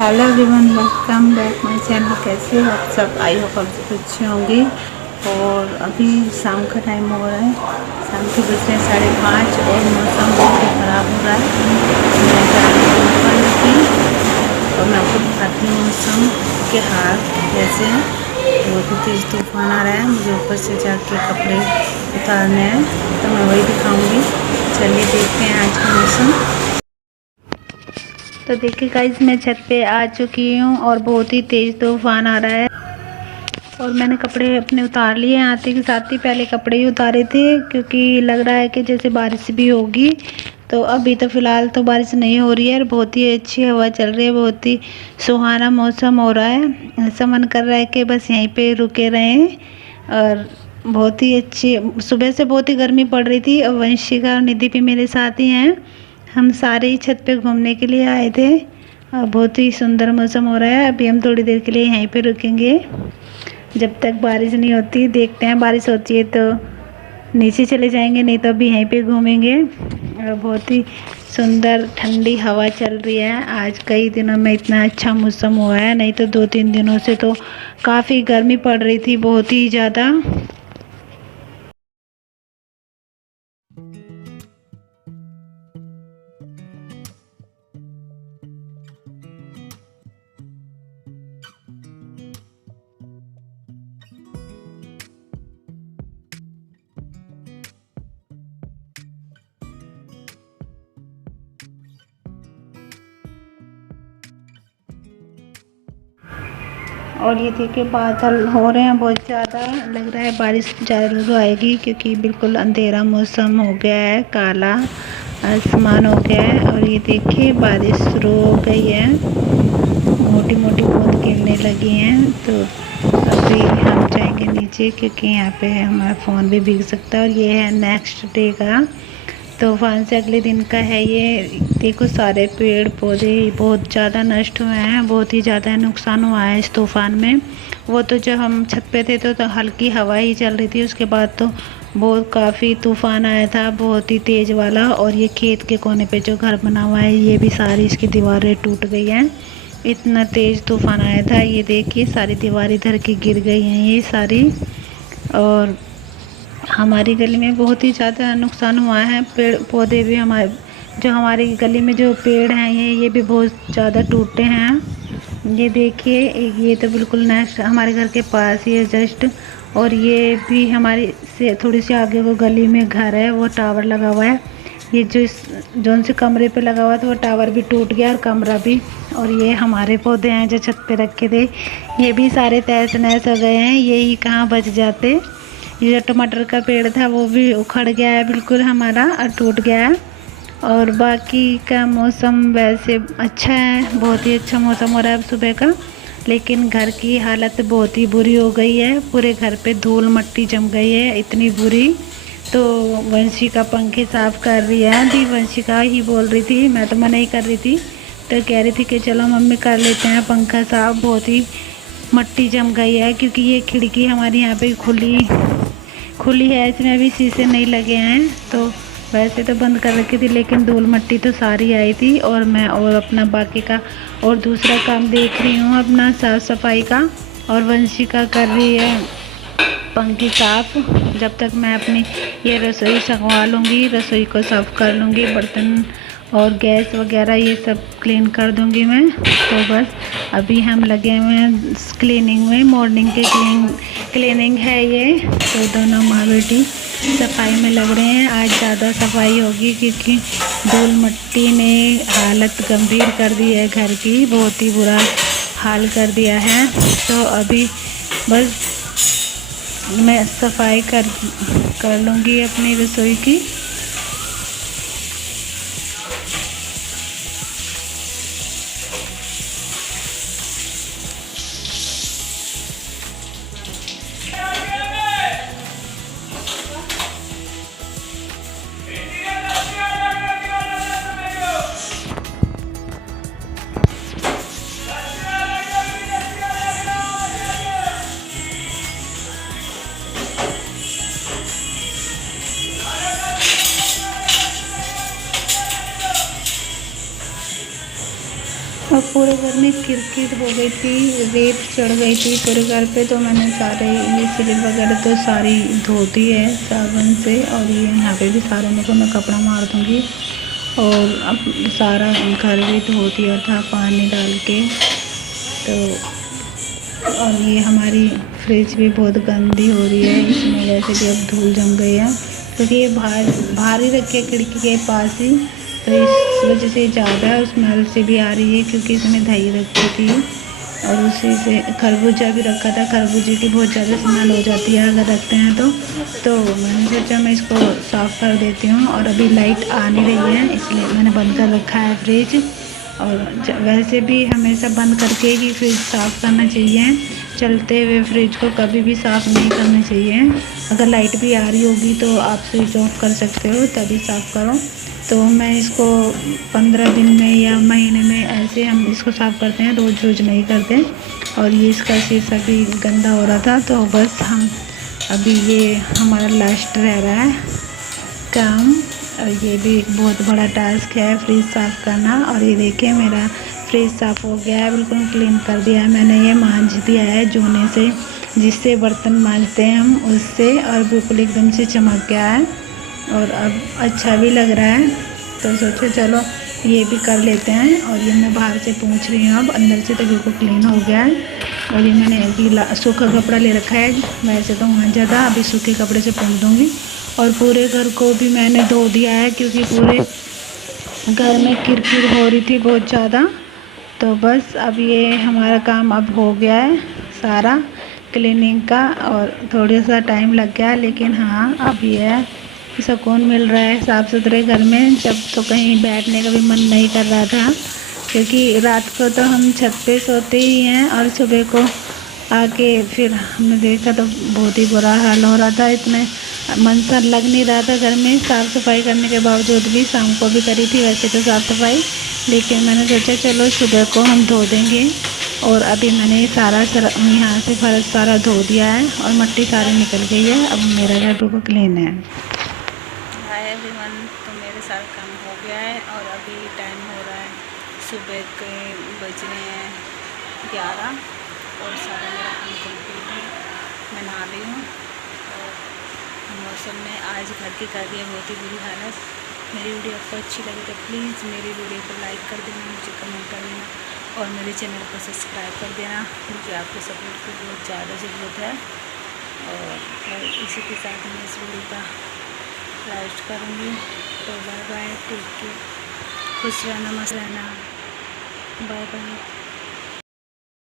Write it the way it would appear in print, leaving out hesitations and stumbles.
Hello everyone, welcome back my channel. कैसे हो आप सब? आई होप आप सब अच्छे होंगे। और अभी शाम का टाइम हो रहा है, शाम के बज रहे हैं 5:30 और मौसम बहुत ही ख़राब हो रहा है। मैं जा रही हूँ ऊपर की और मैं आपको दिखाती हूँ मौसम के हाल कैसे हैं। बहुत ही तेज़ तूफान आ रहा है, मुझे ऊपर से जाके कपड़े उतारने हैं तो मैं वही दिखाऊँगी। चलिए देखते हैं आज का मौसम। तो देखिए गाइस, मैं छत पे आ चुकी हूँ और बहुत ही तेज़ तूफान आ रहा है और मैंने कपड़े अपने उतार लिए। आते के साथ ही पहले कपड़े ही उतारे थे क्योंकि लग रहा है कि जैसे बारिश भी होगी। तो अभी तो फ़िलहाल तो बारिश नहीं हो रही है और बहुत ही अच्छी हवा चल रही है, बहुत ही सुहाना मौसम हो रहा है। ऐसा मन कर रहा है कि बस यहीं पे रुके रहें। और बहुत ही अच्छी, सुबह से बहुत ही गर्मी पड़ रही थी और वंशिका और निधि भी मेरे साथ ही हैं। हम सारे ही छत पे घूमने के लिए आए थे और बहुत ही सुंदर मौसम हो रहा है। अभी हम थोड़ी देर के लिए यहीं पे रुकेंगे जब तक बारिश नहीं होती। देखते हैं, बारिश होती है तो नीचे चले जाएंगे, नहीं तो अभी यहीं पे घूमेंगे। और बहुत ही सुंदर ठंडी हवा चल रही है। आज कई दिनों में इतना अच्छा मौसम हुआ है, नहीं तो 2-3 दिनों से तो काफ़ी गर्मी पड़ रही थी, बहुत ही ज़्यादा। और ये देखिए, बादल हो रहे हैं बहुत ज़्यादा, लग रहा है बारिश ज़रूर आएगी क्योंकि बिल्कुल अंधेरा मौसम हो गया है, काला आसमान हो गया है। और ये देखिए, बारिश शुरू हो गई है, मोटी मोटी बूंद गिरने लगी हैं। तो अभी हम जाएंगे नीचे क्योंकि यहाँ पे हमारा फ़ोन भी भीग सकता है। और ये है नेक्स्ट डे का तूफान से अगले दिन का है ये। देखो, सारे पेड़ पौधे बहुत ज़्यादा नष्ट हुए हैं, बहुत ही ज़्यादा नुकसान हुआ है इस तूफान में। वो तो जब हम छत पे थे तो हल्की हवा ही चल रही थी, उसके बाद तो बहुत काफ़ी तूफान आया था, बहुत ही तेज़ वाला। और ये खेत के कोने पे जो घर बना हुआ है, ये भी सारी इसकी दीवारें टूट गई हैं, इतना तेज़ तूफान आया था। ये देखिए, सारी दीवारें इधर की गिर गई हैं ये सारी। और हमारी गली में बहुत ही ज़्यादा नुकसान हुआ है। पेड़ पौधे भी, हमारे जो हमारी गली में जो पेड़ हैं ये भी बहुत ज़्यादा टूटे हैं। ये देखिए, ये तो बिल्कुल नेक्स्ट हमारे घर के पास ही है जस्ट। और ये भी हमारी से थोड़ी सी आगे वो गली में घर है, वो टावर लगा हुआ है। ये जो से कमरे पे लगा हुआ था वो टावर भी टूट गया और कमरा भी। और ये हमारे पौधे हैं जो छत पे रखे थे, ये भी सारे तहस नहस हो गए हैं, यही कहाँ बच जाते। ये जो टमाटर का पेड़ था वो भी उखड़ गया है बिल्कुल हमारा और टूट गया है। और बाकी का मौसम वैसे अच्छा है, बहुत ही अच्छा मौसम हो रहा है अब सुबह का। लेकिन घर की हालत बहुत ही बुरी हो गई है, पूरे घर पे धूल मट्टी जम गई है इतनी बुरी। तो वंशिका पंखे साफ़ कर रही है, अभी वंशिका ही बोल रही थी, मैं तो मना ही कर रही थी। तो कह रही थी कि चलो मम्मी कर लेते हैं पंखा साफ़, बहुत ही मट्टी जम गई है। क्योंकि ये खिड़की हमारी यहाँ पे खुली खुली है, इसमें अभी शीशे नहीं लगे हैं। तो वैसे तो बंद कर रखी थी, लेकिन धूल मट्टी तो सारी आई थी। और मैं और अपना बाकी का और दूसरा काम देख रही हूँ, अपना साफ़ सफाई का। और वंशिका कर रही है पंखे साफ। जब तक मैं अपनी ये रसोई सगवा लूँगी, रसोई को साफ़ कर लूँगी, बर्तन और गैस वगैरह ये सब क्लीन कर दूँगी मैं। तो बस अभी हम लगे हुए हैं क्लीनिंग में, मॉर्निंग के क्लीनिंग है ये। तो दोनों माँ बेटी सफाई में लग रहे हैं। आज ज़्यादा सफाई होगी क्योंकि धूल मिट्टी ने हालत गंभीर कर दी है घर की, बहुत ही बुरा हाल कर दिया है। तो अभी बस मैं सफाई कर लूँगी अपनी रसोई की। पूरे घर में किरकिर हो गई थी, रेत चढ़ गई थी पूरे घर पे। तो मैंने सारे ये स्लिप वगैरह तो सारी धो दी है साबुन से, और ये यहाँ पे भी सारे में को मैं कपड़ा मार दूँगी। और अब सारा घर भी धो दिया था पानी डाल के। तो और ये हमारी फ्रिज भी बहुत गंदी हो रही है, इसमें वैसे भी अब धूल जम गई है, क्योंकि ये बाहर ही रखे खिड़की के पास ही। तो इस वजह से ज़्यादा स्मेल से भी आ रही है, क्योंकि इसमें दही रखी थी और उसी से खरबूजा भी रखा था। खरबूजे की बहुत ज़्यादा स्मेल हो जाती है अगर रखते हैं तो मैंने सोचा मैं इसको साफ़ कर देती हूँ। और अभी लाइट आ नहीं रही है, इसलिए मैंने बंद कर रखा है फ्रिज। और वैसे भी हमेशा बंद करके ही फ्रिज साफ़ करना चाहिए। चलते हुए फ्रिज को कभी भी साफ़ नहीं करना चाहिए। अगर लाइट भी आ रही होगी तो आप स्विच ऑफ कर सकते हो, तभी साफ़ करो। तो मैं इसको 15 दिन में या महीने में ऐसे हम इसको साफ़ करते हैं, रोज़ रोज़ नहीं करते। और ये इसका शीशा भी गंदा हो रहा था, तो बस हम अभी ये हमारा लास्ट रह रहा है काम। और ये भी एक बहुत बड़ा टास्क है फ्रिज साफ़ करना। और ये देखिए मेरा फ्रिज साफ़ हो गया है, बिल्कुल क्लीन कर दिया है मैंने। ये मांज दिया है जूने से, जिससे बर्तन मांजते हैं हम उससे, और बिल्कुल एकदम से चमक गया है और अब अच्छा भी लग रहा है। तो सोचो चलो ये भी कर लेते हैं। और ये मैं बाहर से पोंछ रही हूँ, अब अंदर से तो बिल्कुल क्लीन हो गया है। और ये मैंने गीला सूखा कपड़ा ले रखा है, वैसे तो मांजा था, अभी सूखे कपड़े से पोंछ दूँगी। और पूरे घर को भी मैंने धो दिया है, क्योंकि पूरे घर में किरकिर हो रही थी बहुत ज़्यादा। तो बस अब ये हमारा काम अब हो गया है सारा क्लीनिंग का। और थोड़ा सा टाइम लग गया, लेकिन हाँ अब ये है सुकून मिल रहा है साफ़ सुथरे घर में। जब तो कहीं बैठने का भी मन नहीं कर रहा था, क्योंकि रात को तो हम छत पे सोते ही हैं, और सुबह को आके फिर हमने देखा तो बहुत ही बुरा हाल हो रहा था। इतने मन सा लग नहीं रहा था घर में। साफ़ सफाई करने के बावजूद भी शाम को भी करी थी वैसे तो साफ़ सफाई, लेकिन मैंने सोचा चलो सुबह को हम धो देंगे। और अभी मैंने सारा यहाँ से फर्श सारा धो दिया है और मिट्टी सारी निकल गई है। अब मेरा घर बिल्कुल क्लीन है। हाय एवरीवन, तो मेरे सारा काम हो गया है और अभी टाइम हो रहा है सुबह के बज रहे हैं 11 और सारा मेरा काम कंप्लीट है। मैं नहा ली हूँ। और मौसम में आज घर की कर दी है बहुत ही बुरी हालत। मेरी वीडियो आपको अच्छी लगे तो प्लीज़ मेरी वीडियो को लाइक कर देना, मुझे कमेंट कर देना और मेरे चैनल को सब्सक्राइब कर देना, क्योंकि आपके सपोर्ट की बहुत ज़्यादा ज़रूरत है। और इसी के साथ मैं इस वीडियो का लाइक करूँगी। तो बाय बाय, टेक केयर, खुश रहना, मस्त रहना, बाय बाय।